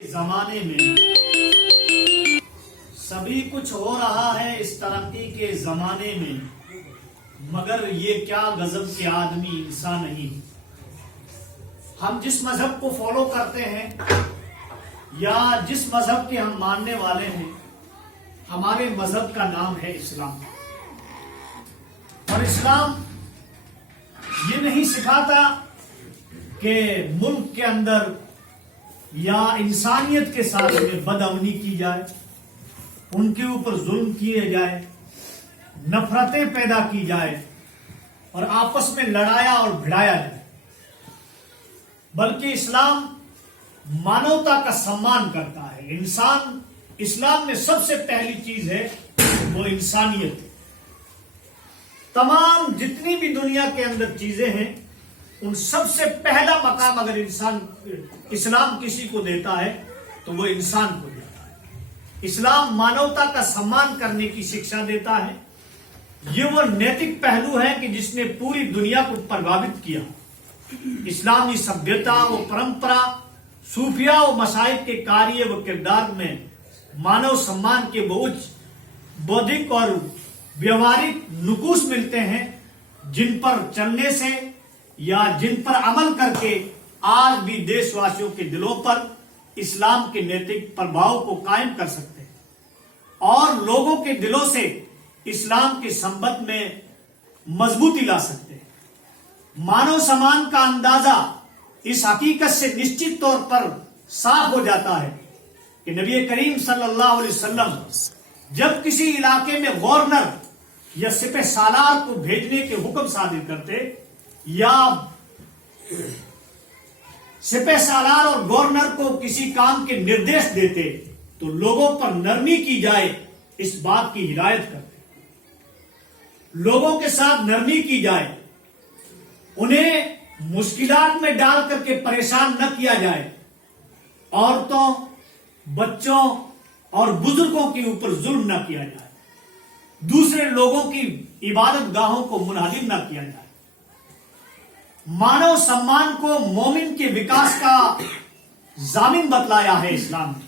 زمانے میں سبھی کچھ ہو رہا ہے اس ترقی کے زمانے میں، مگر یہ کیا غضب کے آدمی انسان نہیں۔ ہم جس مذہب کو فالو کرتے ہیں یا جس مذہب کے ہم ماننے والے ہیں، ہمارے مذہب کا نام ہے اسلام، اور اسلام یہ نہیں سکھاتا کہ ملک کے اندر یا انسانیت کے ساتھ میں بدامنی کی جائے، ان کے اوپر ظلم کیے جائے، نفرتیں پیدا کی جائے اور آپس میں لڑایا اور بھڑایا جائے، بلکہ اسلام مانوتا کا سمان کرتا ہے۔ انسان، اسلام میں سب سے پہلی چیز ہے وہ انسانیت۔ تمام جتنی بھی دنیا کے اندر چیزیں ہیں، ان سب سے پہلا مقام اگر اسلام کسی کو دیتا ہے تو وہ انسان کو دیتا ہے۔ اسلام مانوتا کا سمان کرنے کی شکشا دیتا ہے۔ یہ وہ نیتک پہلو ہے کہ جس نے پوری دنیا کو پربھاوت کیا۔ اسلامی سبھیتا و پرمپرا، صوفیہ و مشائخ کے کاریہ و کردار میں مانو سمان کے بہت بودھک اور ویوہارک نقوش ملتے ہیں، جن پر چلنے سے یا جن پر عمل کر کے آج بھی دیش واسیوں کے دلوں پر اسلام کے نیتک پربھاؤ کو قائم کر سکتے ہیں اور لوگوں کے دلوں سے اسلام کے سمبند میں مضبوطی لا سکتے ہیں۔ مانو سمان کا اندازہ اس حقیقت سے نشچت طور پر صاف ہو جاتا ہے کہ نبی کریم صلی اللہ علیہ وسلم جب کسی علاقے میں گورنر یا سپہ سالار کو بھیجنے کے حکم صادر کرتے یا سپہ سالار اور گورنر کو کسی کام کے نردیش دیتے تو لوگوں پر نرمی کی جائے اس بات کی ہدایت کرتے، لوگوں کے ساتھ نرمی کی جائے، انہیں مشکلات میں ڈال کر کے پریشان نہ کیا جائے، عورتوں، بچوں اور بزرگوں کے اوپر ظلم نہ کیا جائے، دوسرے لوگوں کی عبادت گاہوں کو منہدم نہ کیا جائے۔ مانو سمان کو مومن کے وکاس کا ضامن بتلایا ہے اسلام نے۔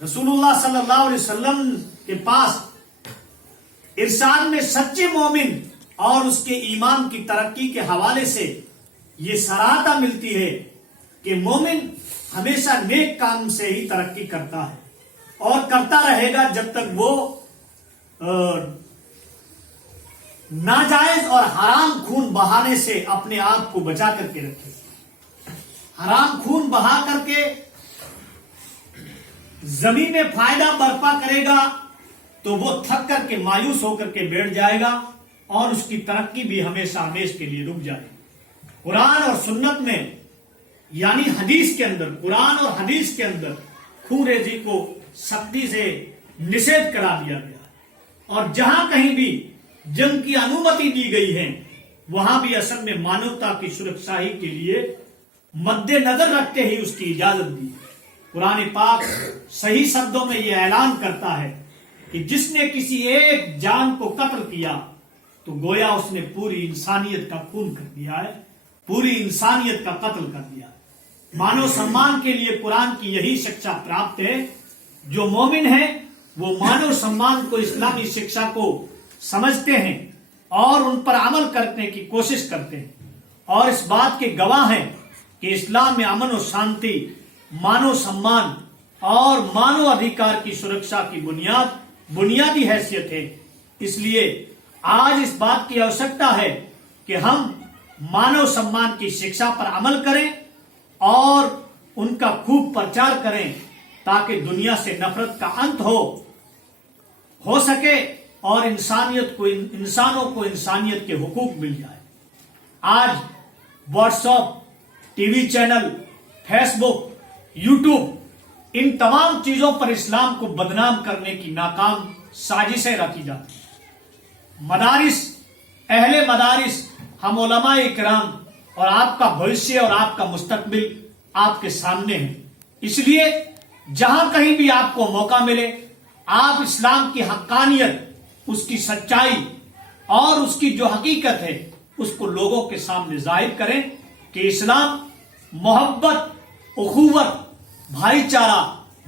رسول اللہ صلی اللہ علیہ وسلم کے پاس ارشاد میں سچے مومن اور اس کے ایمان کی ترقی کے حوالے سے یہ سراہتا ملتی ہے کہ مومن ہمیشہ نیک کام سے ہی ترقی کرتا ہے اور کرتا رہے گا جب تک وہ ناجائز اور حرام خون بہانے سے اپنے آپ کو بچا کر کے رکھے۔ حرام خون بہا کر کے زمین میں فائدہ برپا کرے گا تو وہ تھک کر کے مایوس ہو کر کے بیٹھ جائے گا اور اس کی ترقی بھی ہمیشہ ہمیشہ کے لیے رک جائے گی۔ قرآن اور سنت میں یعنی حدیث کے اندر، قرآن اور حدیث کے اندر خون ریزی کو سختی سے نشید کرا دیا گیا، اور جہاں کہیں بھی جنگ کی انومتی دی گئی ہے وہاں بھی اصل میں مانوتا کی سرکشائی کے لیے مد نظر رکھتے ہی اس کی اجازت دی۔ قرآن پاک صحیح شبدوں میں یہ اعلان کرتا ہے کہ جس نے کسی ایک جان کو قتل کیا تو گویا اس نے پوری انسانیت کا خون کر دیا ہے، پوری انسانیت کا قتل کر دیا۔ مانو سمان کے لیے قرآن کی یہی شکشا پراپت ہے۔ جو مومن ہیں وہ مانو سمان کو، اسلامی شکشا کو سمجھتے ہیں اور ان پر عمل کرنے کی کوشش کرتے ہیں، اور اس بات کے گواہ ہیں کہ اسلام میں امن و شانتی، مانو سمان اور مانو ادھیکار کی سرکشا کی بنیادی حیثیت ہے۔ اس لیے آج اس بات کی آوشکتا ہے کہ ہم مانو سمان کی شکشا پر عمل کریں اور ان کا خوب پرچار کریں تاکہ دنیا سے نفرت کا انت ہو سکے اور انسانوں کو انسانیت کے حقوق مل جائے۔ آج WhatsApp, TV channel, Facebook, YouTube, ان تمام چیزوں پر اسلام کو بدنام کرنے کی ناکام سازشیں رکھی جاتی ہیں۔ مدارس، اہل مدارس، ہم علماء کرام اور آپ کا بھوشیہ اور آپ کا مستقبل آپ کے سامنے ہے۔ اس لیے جہاں کہیں بھی آپ کو موقع ملے آپ اسلام کی حقانیت، اس کی سچائی اور اس کی جو حقیقت ہے اس کو لوگوں کے سامنے ظاہر کریں کہ اسلام محبت، اخوت، بھائی چارہ